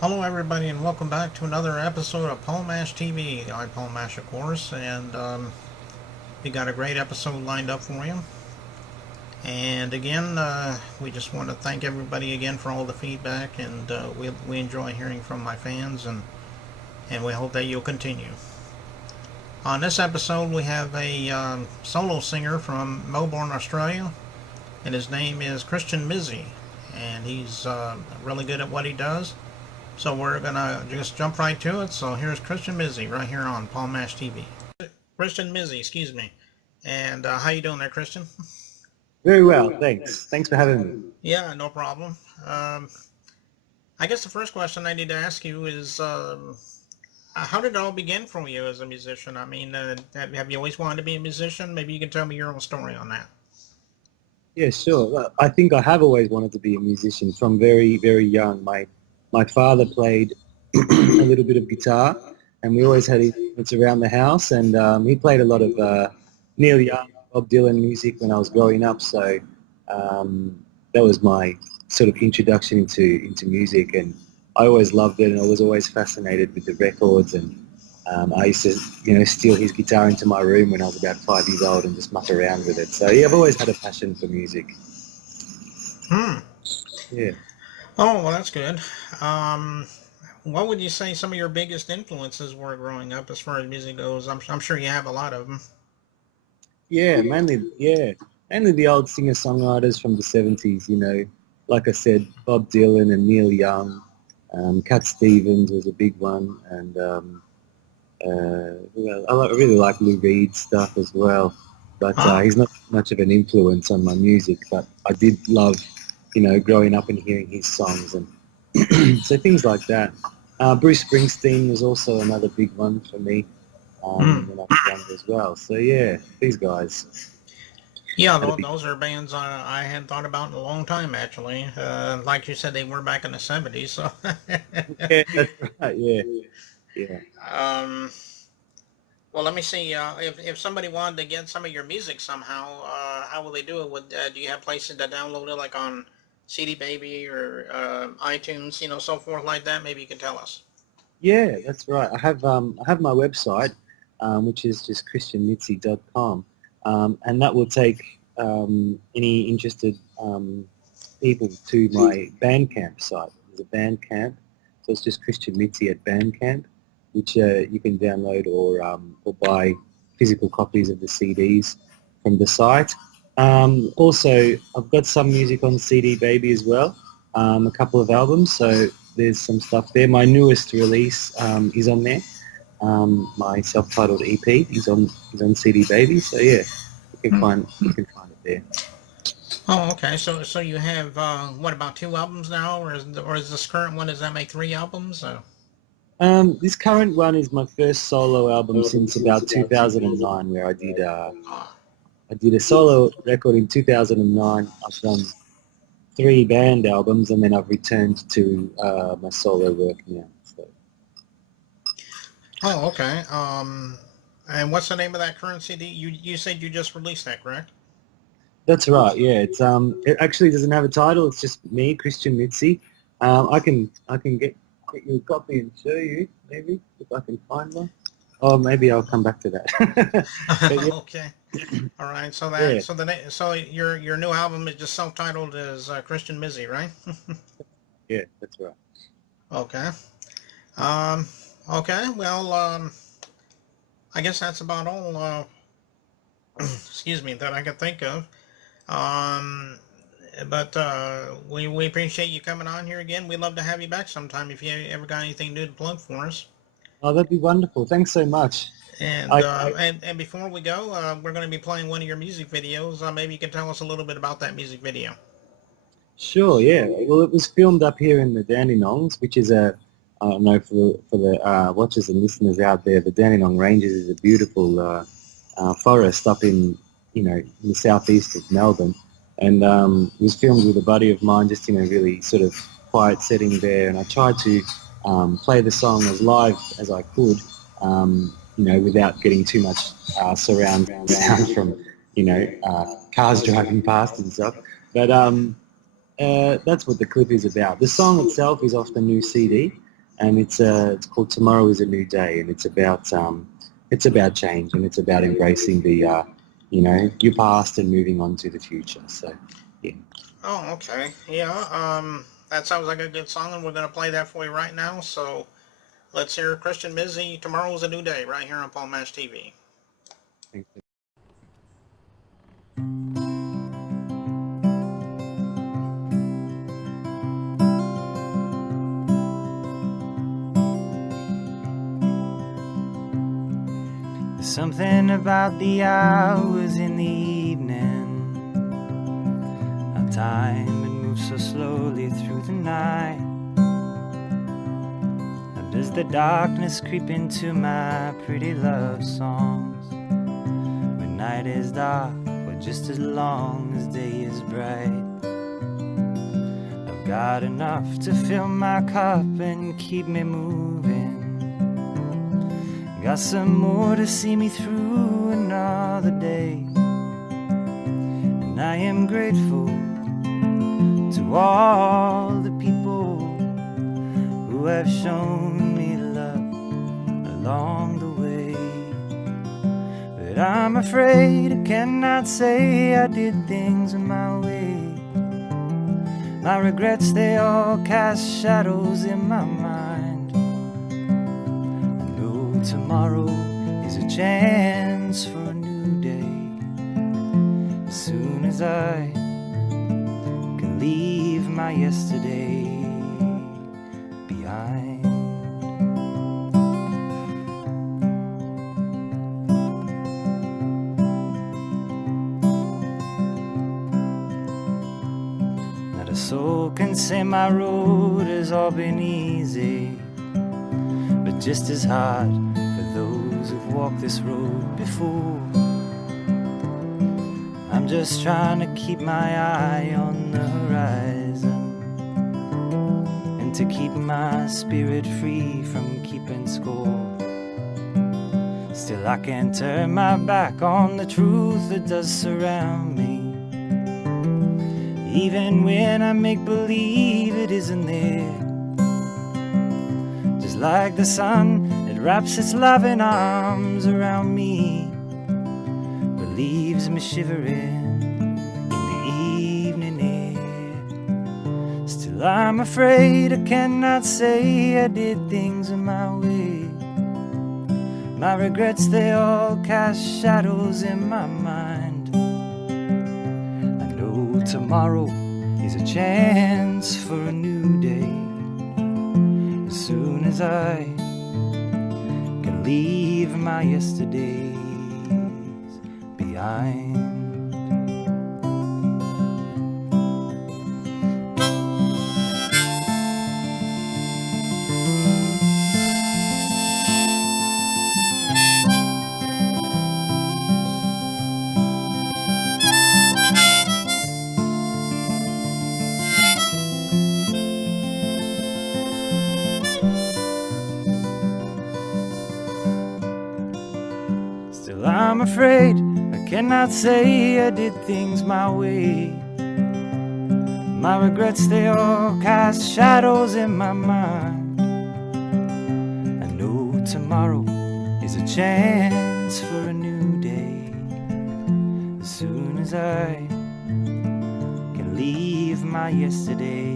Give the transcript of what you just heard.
Hello, everybody, and welcome back to another episode of Paul Mash TV. I'm Paul Mash, of course, and we got a great episode lined up for you. And again, we just want to thank everybody again for all the feedback, and we enjoy hearing from my fans, and we hope that you'll continue. On this episode, we have a solo singer from Melbourne, Australia, and his name is Khristian Mizzi, and he's really good at what he does. So we're gonna just jump right to it. So here's Khristian Mizzi right here on Paul Mash TV. Khristian Mizzi, excuse me. And how you doing there, Khristian? Very well, thanks. Thanks for having me. Yeah, no problem. I guess the first question I need to ask you is, how did it all begin for you as a musician? I mean, have you always wanted to be a musician? Maybe you can tell me your own story on that. Yeah, sure. Well, I think I have always wanted to be a musician from very, very young. My father played a little bit of guitar, and we always had instruments around the house, and he played a lot of Neil Young, Bob Dylan music when I was growing up. So that was my sort of introduction into music, and I always loved it, and I was always fascinated with the records. And I used to, steal his guitar into my room when I was about 5 years old and just muck around with it. So yeah, I've always had a passion for music. Hmm. Yeah. Oh, well, that's good. Um, what would you say some of your biggest influences were growing up as far as music goes? I'm sure you have a lot of them. Mainly the old singer-songwriters from the 70s, like I said, Bob Dylan and Neil Young, Cat Stevens was a big one, and I really like Lou Reed's stuff as well, but Huh? he's not much of an influence on my music, but I did love, growing up and hearing his songs, and so things like that. Bruce Springsteen was also another big one for me Hmm. when I was younger as well. So yeah, these guys Yeah, had a big. those are bands I hadn't thought about in a long time, actually. Like you said, they were back in the 70s, so. Yeah, that's right. Yeah, yeah. um, well, let me see. If somebody wanted to get some of your music somehow, how will they do it? Do you have places to download it, like on CD Baby or iTunes, so forth like that? Maybe you can tell us. Yeah, that's right. I have my website, which is just christianmitzi.com, and that will take any interested people to my Bandcamp site. There's a Bandcamp, so it's just Christian Mitzi at Bandcamp, which you can download or buy physical copies of the CDs from the site. Also, I've got some music on CD Baby as well, a couple of albums, so there's some stuff there. My newest release is on there. My self-titled EP is on CD Baby, so yeah, you can find it there. Oh, okay. So you have what, about two albums now, or is this current one? Does that make three albums? This current one is my first solo album since about 2009, where I did a solo record in 2009. I've done three band albums, and then I've returned to my solo work now. So, Oh, okay. And what's the name of that current CD? You said you just released that, correct? that's right. Yeah, it actually doesn't have a title. It's just me, Christian Mitzi. I can get you a copy and show you maybe if I can find one. Oh, maybe I'll come back to that. But yeah, Okay. All right. yeah, So your new album is just self-titled as Christian Mizzi, right? yeah, that's right. Okay. Um. Okay. Well, I guess that's about all. Excuse me, that I can think of. Um. But we appreciate you coming on here again. We'd love to have you back sometime if you ever got anything new to plug for us. Oh, that'd be wonderful. Thanks so much. And I, uh, I and and before we go, we're going to be playing one of your music videos. Maybe you can tell us a little bit about that music video. Sure, yeah. Well, it was filmed up here in the Dandenongs, which is I don't know for the watchers and listeners out there, the Dandenong Ranges is a beautiful forest up in the southeast of Melbourne, and it was filmed with a buddy of mine, just in a really sort of quiet setting there, and I tried to play the song as live as I could, without getting too much surround sound from cars driving past and stuff, but that's what the clip is about. The song itself is off the new CD, and it's called Tomorrow is a New Day, and it's about change, and it's about embracing the your past and moving on to the future. So yeah. Oh, okay. Yeah, that sounds like a good song, and we're going to play that for you right now. So let's hear Khristian Mizzi, Tomorrow's a New Day, right here on Paul Mash TV. Thank you. There's something about the hours in the evening, how time it moves so slowly through the night. How does the darkness creep into my pretty love songs when night is dark for just as long as day is bright? I've got enough to fill my cup and keep me moving. Got some more to see me through another day. And I am grateful to all the people who have shown me love along the way. But I'm afraid I cannot say I did things my way. My regrets, they all cast shadows in my mind. Tomorrow is a chance for a new day. As soon as I can leave my yesterday behind. Not a soul can say my road has all been easy, but just as hard for those who've walked this road before. I'm just trying to keep my eye on the horizon, and to keep my spirit free from keeping score. Still I can't turn my back on the truth that does surround me, even when I make believe it isn't there. Just like the sun that wraps its loving arms around me, but leaves me shivering in the evening air. Still I'm afraid I cannot say I did things my way. My regrets, they all cast shadows in my mind. I know tomorrow is a chance for a new day. As soon as I can leave my yesterdays behind. Still I'm afraid I cannot say I did things my way. My regrets, they all cast shadows in my mind. I know tomorrow is a chance for a new day. As soon as I can leave my yesterday